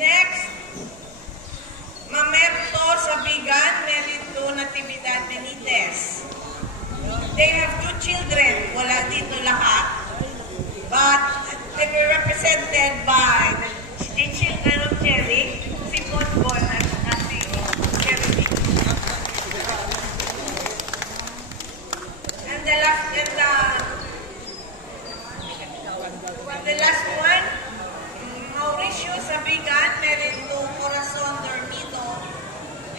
Next, Mamerto Sabigan, married to Natividad Benitez. They have 2 children. Wala dito lahat. But they were represented by the children of Cherry, si Bonbon at si Cherry. And the last one, Mauricio Sabigan, married to Corazon Dormido,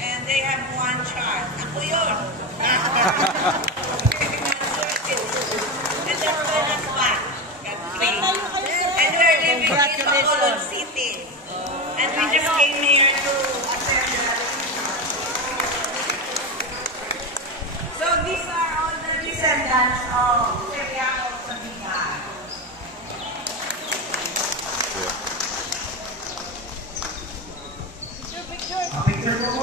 and they have 1 child. Ako yun. And that's my husband. And we're living in Bacolod City. And we just came here to attend the... So these are all the descendants of Seriaco Sabigan. Picture po.